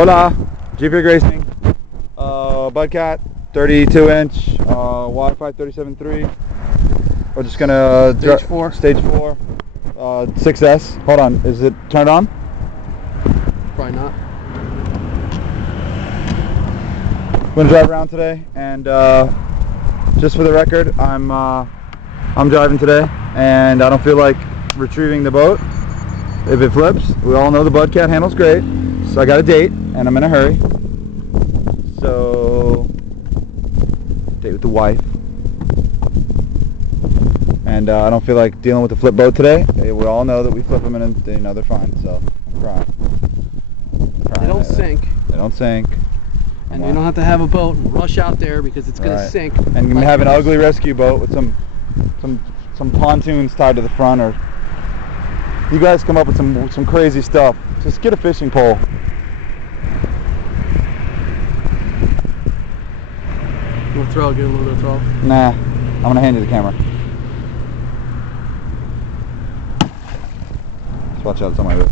Hola, GFreak Racing, Budcat, 32-inch, Wi-Fi 37.3. We're just gonna stage 4. Stage 4, 6S. Hold on, is it turned on? Probably not. We're gonna drive around today, and just for the record, I'm driving today, and I don't feel like retrieving the boat if it flips. We all know the Budcat handles great, so I got a date, and I'm in a hurry. So, date with the wife, and I don't feel like dealing with the flip boat today. We all know that we flip them, and you know they're fine. So I'm crying. They don't sink. They don't sink. And you don't have to have a boat and rush out there because it's going to sink. And you have an ugly rescue boat with some pontoons tied to the front, or you guys come up with some crazy stuff. Just get a fishing pole. You want to throw? Get a little bit of throw? Nah, I'm gonna hand you the camera. Just watch out, somebody.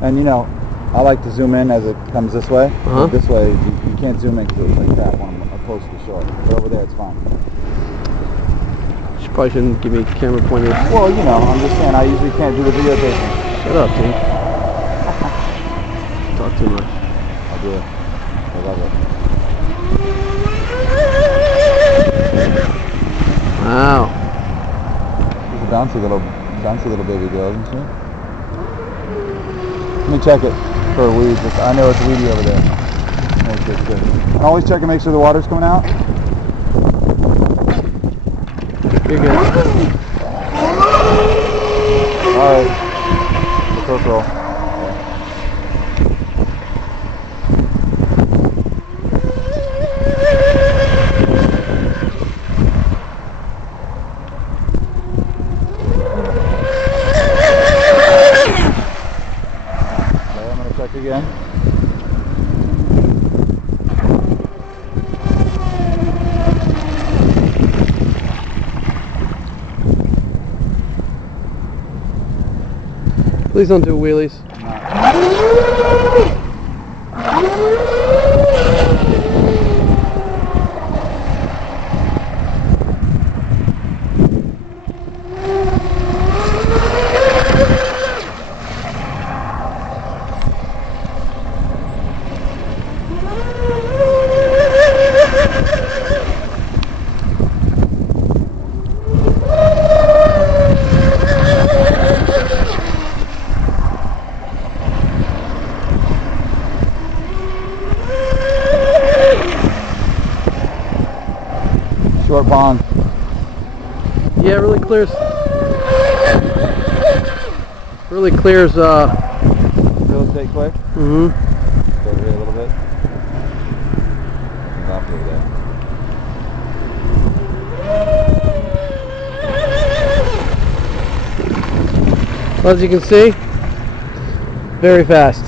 And you know, I like to zoom in as it comes this way. This way, you can't zoom in because it's like that when I'm close to the shore. But over there, it's fine. You probably shouldn't give me camera pointed. Well, you know, I'm just saying I usually can't do the videotaping. Shut up, dude. Talk too much. I do. I love it. Wow. She's a bouncy little baby girl, isn't she? Let me check it for weeds. I know it's weedy over there. Make sure it's good. And always check and make sure the water's coming out. You're good. Alright. The first roll. Check again. Please don't do wheelies. Short bond. Yeah, it really clears. Really clears. Real estate quick. Mm-hmm. Go here a little bit. Off over there. Well, as you can see, very fast.